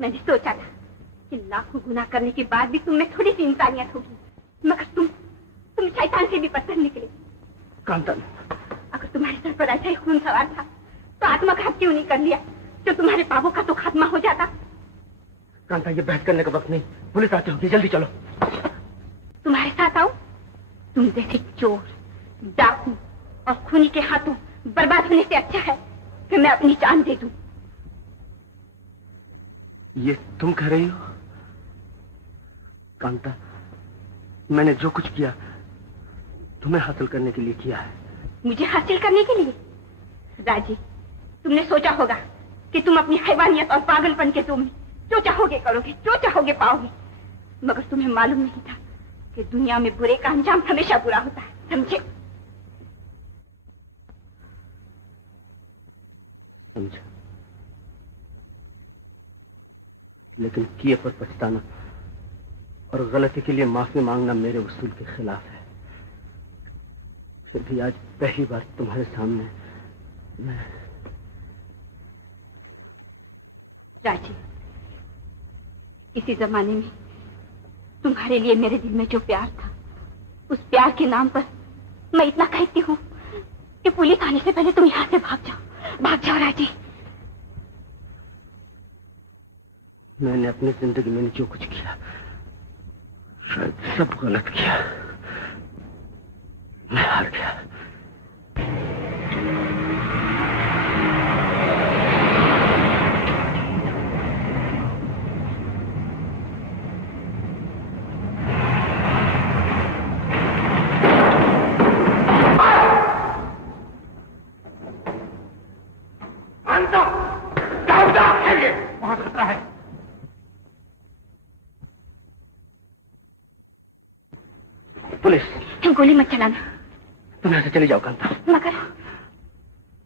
मैंने सोचा था कि लाखों गुनाह करने के बाद भी तुम में थोड़ी सी इंसानियत होगी, मगर तुम शैतान से भी पत्थर निकले। कांतन, अगर तुम्हारे सर पर ऐसा ही खून सवार था तो आत्मघात क्यों नहीं कर लिया? जो तुम्हारे पापों का तो खात्मा हो जाता। कांता, ये बहस करने का वक्त नहीं, पुलिस आती होगी, जल्दी चलो। तुम्हारे साथ आऊं? तुम जैसे चोर, डाकू और खूनी के हाथों बर्बाद होने से अच्छा है कि मैं अपनी जान दे दूं। ये तुम कह रही हो? कांता, मैंने जो कुछ किया तुम्हें हासिल करने के लिए किया है। मुझे हासिल करने के लिए? राजी, तुमने सोचा होगा कि तुम अपनी हैवानियत और पागलपन के तुम जो चाहोगे करोगे, जो चाहोगे पाओगे, मगर तुम्हें मालूम नहीं था कि दुनिया में बुरे का अंजाम हमेशा बुरा होता है, समझे? समझा, लेकिन किए पर पछताना और गलती के लिए माफी मांगना मेरे उसूल के खिलाफ है। फिर भी आज पहली बार तुम्हारे सामने मैं... राजी, इसी जमाने में तुम्हारे लिए मेरे दिल में जो प्यार था, उस प्यार के नाम पर मैं इतना कहती हूँ कि पुलिस आने से पहले तुम यहाँ से भाग जाओ राजी। मैंने अपनी जिंदगी में जो कुछ किया शायद सब गलत किया। मैं हार गया। वहां खतरा है। पुलिस! गोली मत चलाना। तुम यहाँ से चली जाओ कांता। मगर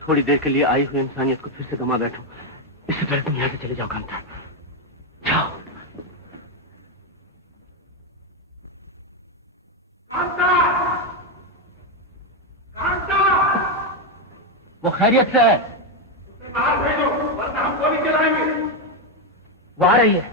थोड़ी देर के लिए आई हुई इंसानियत को फिर से गंवा बैठो, इससे पहले तुम यहाँ से चले जाओ कांता। जाओ। कांता! कांता! वो खैरियत से है। उसे बाहर भेजो, वरना हम गोली चलाएंगे। वो आ रही है।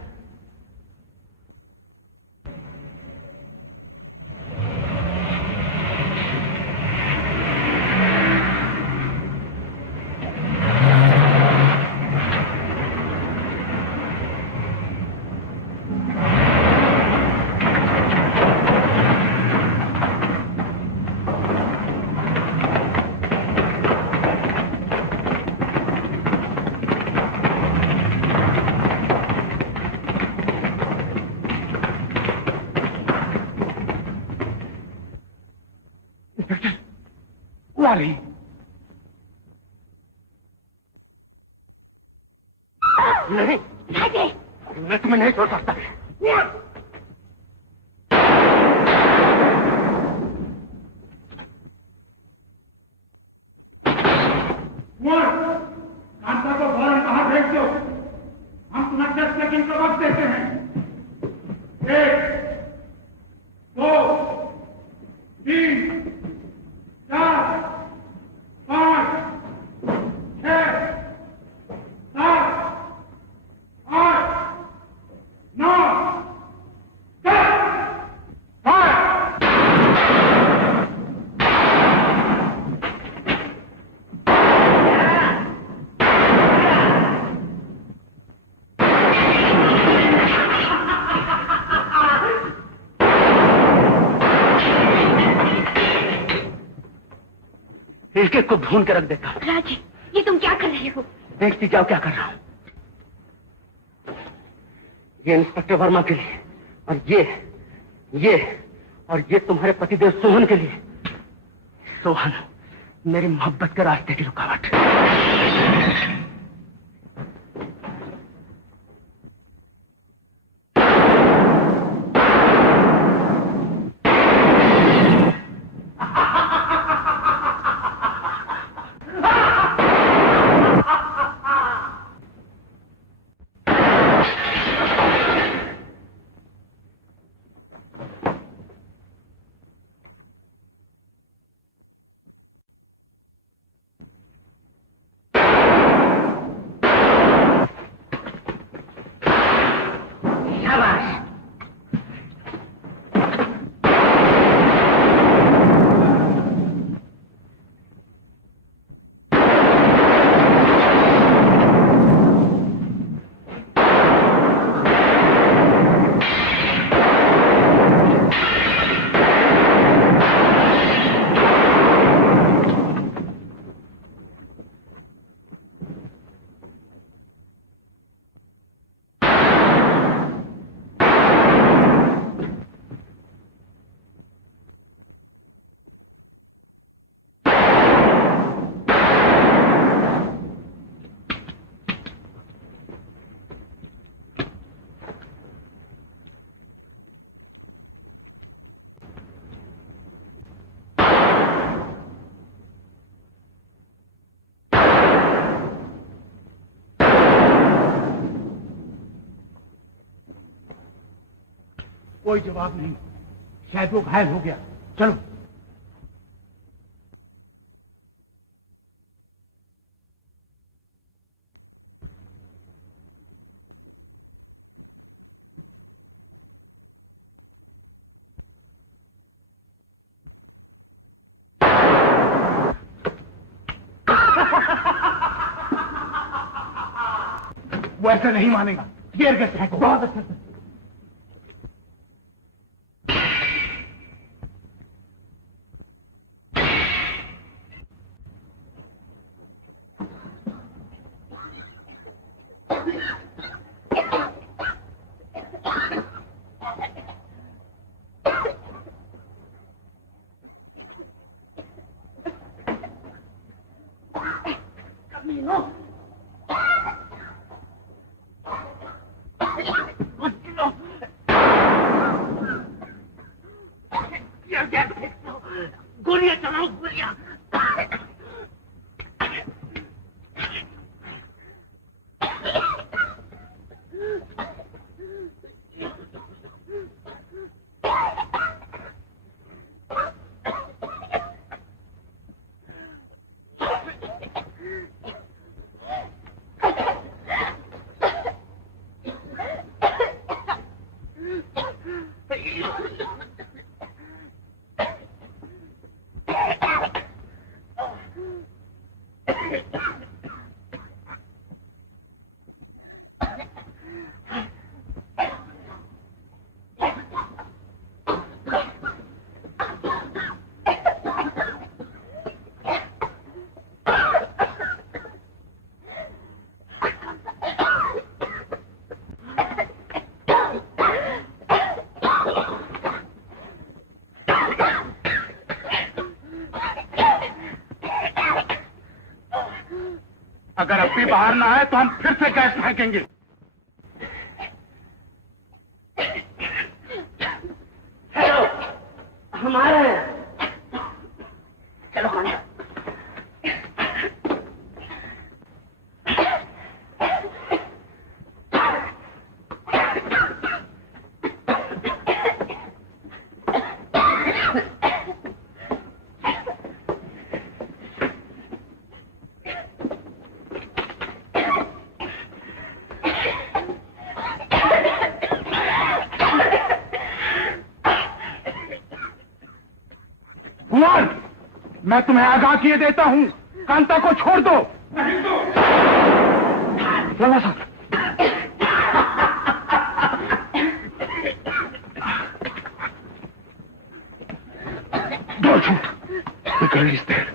रही। नहीं, मैं तुम्हें नहीं छोड़ सकता। कांता को फौरन बाहर भेज दो। हम तुम्हें 10 सेकंड का वक्त देते हैं। 1, 2, 3, 4, 5, 6, 7, 8, 9, 10। एक एक को ढूंढ के रख देता हूं। राजी, ये तुम क्या कर रहे हो? देखती जाओ क्या कर रहा हूं। ये इंस्पेक्टर वर्मा के लिए और ये तुम्हारे पतिदेव सोहन के लिए। सोहन, मेरी मोहब्बत के रास्ते की रुकावट। कोई जवाब नहीं, शायद वो घायल हो गया। चलो। वो ऐसा नहीं मानेगा। गियर गैस फेंको। बहुत अच्छा। गोलियां चलाओ, गोलियां। अगर अब भी बाहर ना आए तो हम फिर से गैस फेंकेंगे। हेलो, हमारे चलो खाना। मैं तुम्हें आगाह किए देता हूं, कांता को छोड़ दो। नहीं तो साहब, दो झूठ इस देर।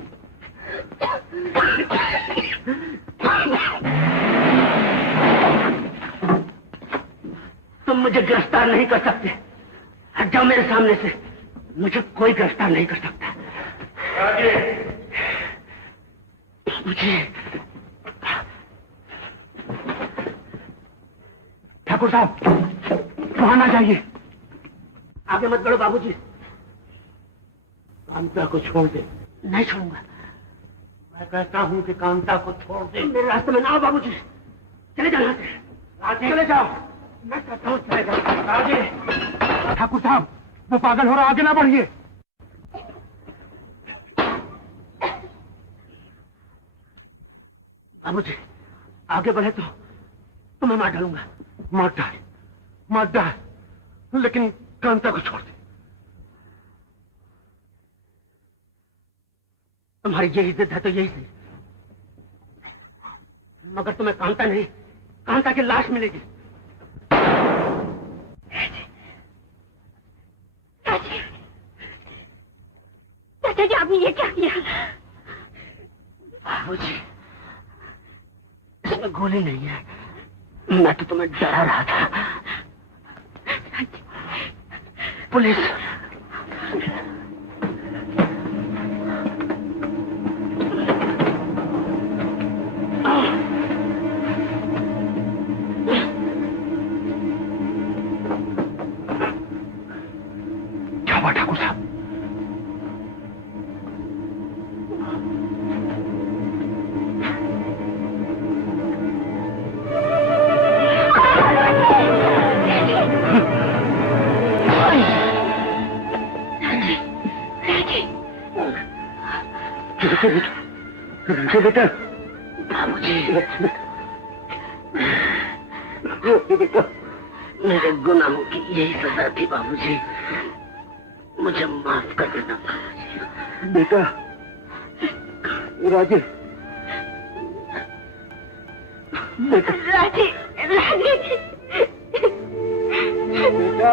तुम मुझे गिरफ्तार नहीं कर सकते। हट जाओ मेरे सामने से। मुझे कोई गिरफ्तार नहीं कर सकता। मुझे ठाकुर साहब, वहां ना जाइए। आगे मत बढ़ो बाबूजी। कांता को छोड़ दे। नहीं छोड़ूंगा। मैं कहता हूं कि कांता को छोड़ दे। मेरे रास्ते में ना आओ बाबूजी। चले जाओ यहाँ से। राजे, चले जाओ। मैं कहता हूं चले जाओ। राजे। ठाकुर साहब, वो पागल हो रहा, आगे ना बढ़िए। बाबूजी, आगे बढ़े तो तुम्हें मार डालूंगा। मार डाल, मार डाल, लेकिन कांता को छोड़ दे। तुम्हारी यही जिद है तो यही सही, मगर तुम्हें कांता नहीं, कांता की लाश मिलेगी। चाचा जी, आपने ये क्या किया? बाबूजी, इसमें गोली नहीं है। मैं तो तुम्हें डरा रहा था। पुलिस। क्या हुआ ठाकुर साहब? बेटा बाबूजी, बेटा मेरे गुनाहों की यही सजा थी बाबूजी, मुझे माफ कर देना बाबूजी। बेटा राजी, राजी, राजी, बेटा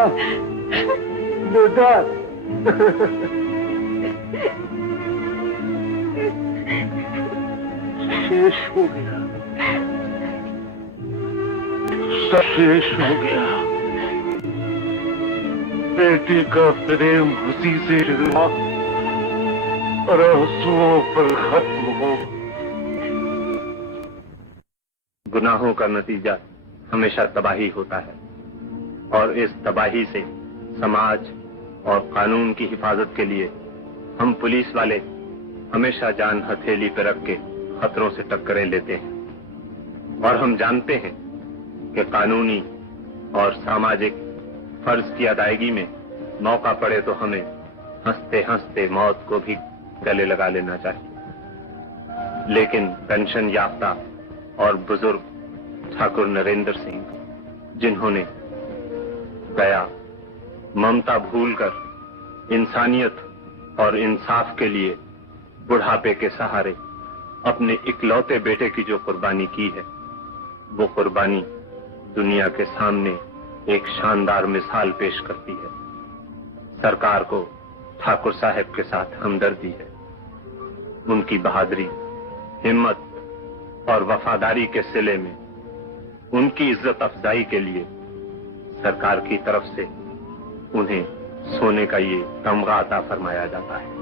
बेटा शेष हो गया, सब शेष हो गया। बेटी का प्रेम उसी से शुरू और आंसुओं पर खत्म हो। गुनाहों का नतीजा हमेशा तबाही होता है और इस तबाही से समाज और कानून की हिफाजत के लिए हम पुलिस वाले हमेशा जान हथेली पर रख के खतरों से टक्करें लेते हैं और हम जानते हैं कि कानूनी और सामाजिक फर्ज की अदायगी में मौका पड़े तो हमें हंसते हंसते मौत को भी गले लगा लेना चाहिए। लेकिन पेंशन याफ्ता और बुजुर्ग ठाकुर नरेंद्र सिंह, जिन्होंने दया ममता भूलकर इंसानियत और इंसाफ के लिए बुढ़ापे के सहारे अपने इकलौते बेटे की जो कुर्बानी की है, वो कुर्बानी दुनिया के सामने एक शानदार मिसाल पेश करती है। सरकार को ठाकुर साहब के साथ हमदर्दी है। उनकी बहादुरी, हिम्मत और वफादारी के सिले में उनकी इज्जत अफजाई के लिए सरकार की तरफ से उन्हें सोने का ये तमगा अता फरमाया जाता है।